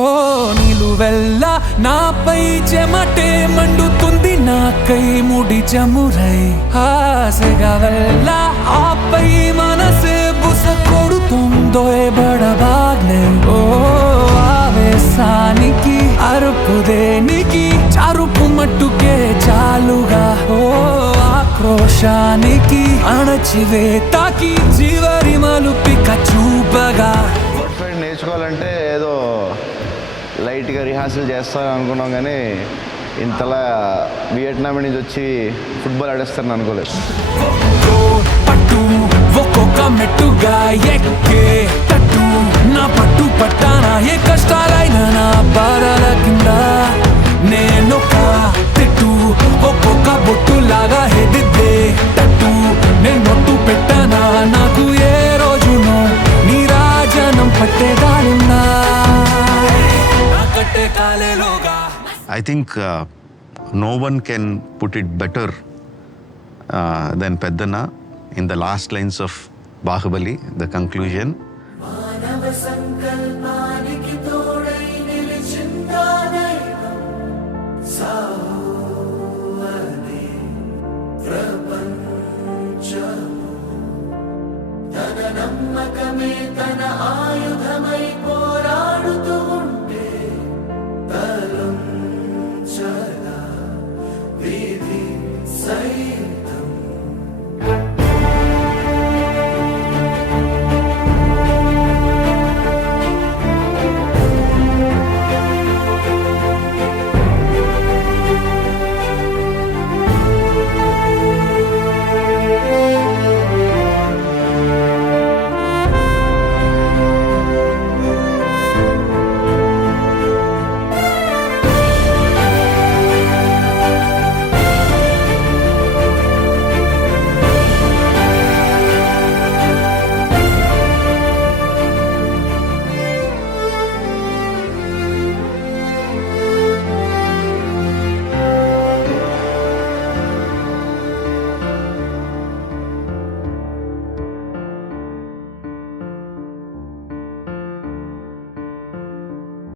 ఓ నిలువెల్ల నాపై చెమటే మండుతుంది నాకై ముడి చమురై ఆశగా వెళ్ళ ఆపై మనసే బుస కొడుతుందో బడబాగ్లే ఓ ఆవేశానికి అరుపు దేనికి చరుపు మట్టుకే చాలుగా ఓ ఆక్రోశానికి అణచివేతకి చివరి మలుపిక చూపగా నేర్చుకోవాలంటే ఏదో లైట్గా రిహార్సల్ చేస్తాను అనుకున్నాం, కానీ ఇంతలా వియట్నాం నుంచి వచ్చి ఫుట్బాల్ ఆడేస్తారని అనుకోలేదు. పట్టు ఒక్కొక్క మెట్టుగా ఎక్కే తట్టు నా పట్టు పట్టానా ఏ కష్టాలైనా నా బాధల కింద నేనొక తిట్టు ఒక్కొక్క బొట్టులాగా హెదిద్దే తట్టు నేను నొట్టు పెట్టానా నాకు ఏ రోజునో నీరాజనం పట్టేదానిన్నా కట్టే కాలేలోగా. I think no one can put it better than Peddana in the last lines of Bahubali, the conclusion.